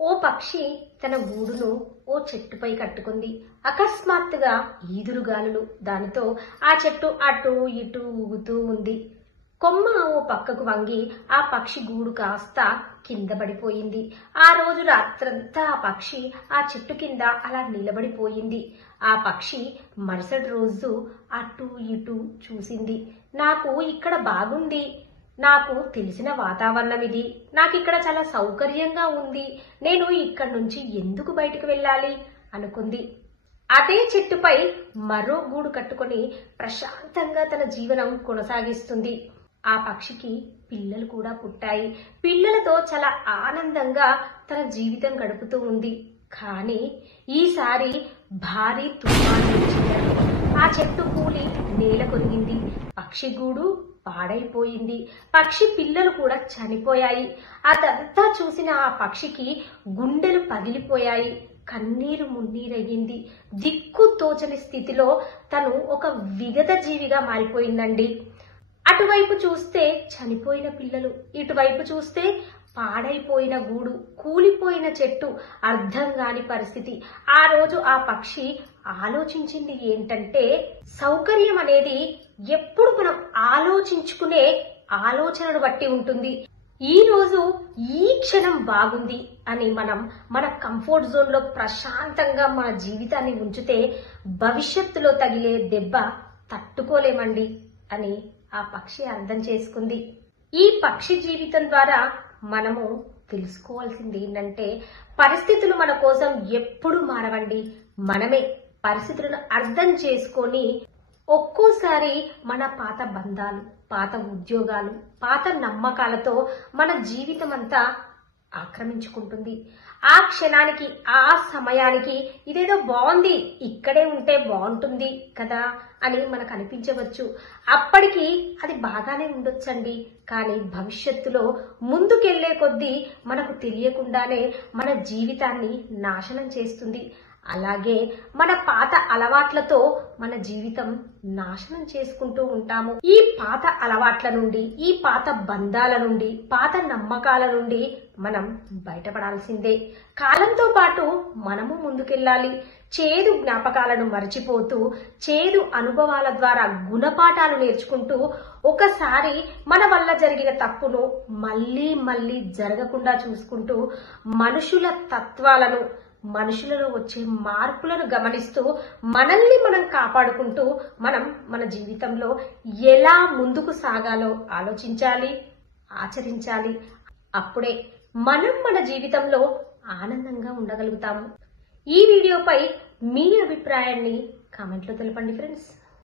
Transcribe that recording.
ఓ పక్షి తన గూడును ఓ చెట్టుపై కట్టుకుంది. అకస్మాత్తుగా ఈదురుగాలులు దానితో ఆ చెట్టు అటూ ఇటూ ఊగుతూ ఉంది. కొమ్మ ఓ పక్కకు వంగి ఆ పక్షి గూడు కాస్త కింద పడిపోయింది. ఆ రోజు రాత్రంతా ఆ పక్షి ఆ చెట్టు కింద అలా నిలబడిపోయింది. ఆ పక్షి మరుసటి రోజు అటూ ఇటూ చూసింది. నాకు ఇక్కడ బాగుంది, నాకు తెలిసిన వాతావరణం ఇది, నాకు ఇక్కడ చాలా సౌకర్యంగా ఉంది, నేను ఇక్కడి నుంచి ఎందుకు బయటకు వెళ్ళాలి అనుకుంది. అదే చెట్టుపై మరో గూడు కట్టుకొని ప్రశాంతంగా తన జీవనం కొనసాగిస్తుంది. ఆ పక్షికి పిల్లలు కూడా పుట్టాయి. పిల్లలతో చాలా ఆనందంగా తన జీవితం గడుపుతూ ఉంది. కానీ ఈసారి భారీ తుఫాను వచ్చింది. ఆ చెట్టు కూలి నేల కొరిగింది. పక్షి గూడు పాడైపోయింది. పక్షి పిల్లలు కూడా చనిపోయాయి. అదంతా చూసిన ఆ పక్షికి గుండెలు పగిలిపోయాయి. కన్నీరు మున్నీరయ్యింది. దిక్కు తోచని స్థితిలో తను ఒక విగత జీవిగా మారిపోయిందండి. అటువైపు చూస్తే చనిపోయిన పిల్లలు, ఇటువైపు చూస్తే పాడైపోయిన గూడు, కూలిపోయిన చెట్టు, అర్థం కాని పరిస్థితి. ఆ రోజు ఆ పక్షి ఆలోచించింది ఏంటంటే, సౌకర్యం అనేది ఎప్పుడు మనం ఆలోచించుకునే ఆలోచనను బట్టి ఉంటుంది. ఈ రోజు ఈ క్షణం బాగుంది అని మనం మన కంఫర్ట్ జోన్ లో ప్రశాంతంగా మన జీవితాన్ని ఉంచితే భవిష్యత్తులో తగిలే దెబ్బ తట్టుకోలేమండి అని ఆ పక్షి అర్థం చేసుకుంది. ఈ పక్షి జీవితం ద్వారా మనము తెలుసుకోవాల్సింది ఏంటంటే, పరిస్థితులు మన కోసం ఎప్పుడు మారవండి. మనమే పరిస్థితులను అర్థం చేసుకొని ఒక్కోసారి మన పాత బంధాలు, పాత ఉద్యోగాలు, పాత నమ్మకాలతో మన జీవితం అంతా ఆక్రమించుకుంటుంది. ఆ క్షణానికి, ఆ సమయానికి ఇదేదో బాగుంది, ఇక్కడే ఉంటే బాగుంటుంది కదా అని మనకు అనిపించవచ్చు. అప్పటికి అది బాగానే ఉండొచ్చండి. కానీ భవిష్యత్తులో ముందుకెళ్లే కొద్దీ మనకు తెలియకుండానే మన జీవితాన్ని నాశనం చేస్తుంది. అలాగే మన పాత అలవాట్లతో మన జీవితం నాశనం చేసుకుంటూ ఉంటాము. ఈ పాత అలవాట్ల నుండి, ఈ పాత బంధాల నుండి, పాత నమ్మకాల నుండి మనం బయటపడాల్సిందే. కాలంతో పాటు మనము ముందుకెళ్ళాలి. చేదు జ్ఞాపకాలను మర్చిపోతూ, చేదు అనుభవాల ద్వారా గుణపాఠాలు నేర్చుకుంటూ, ఒకసారి మన వల్ల జరిగిన తప్పును మళ్ళీ మళ్ళీ జరగకుండా చూసుకుంటూ, మనుషుల తత్వాలను, మనుషులలో వచ్చే మార్పులను గమనిస్తూ మనల్ని మనం కాపాడుకుంటూ మనం మన జీవితంలో ఎలా ముందుకు సాగాలో ఆలోచించాలి, ఆచరించాలి. అప్పుడే మనం మన జీవితంలో ఆనందంగా ఉండగలుగుతాము. ఈ వీడియోపై మీ అభిప్రాయాన్ని కామెంట్లో తెలపండి ఫ్రెండ్స్.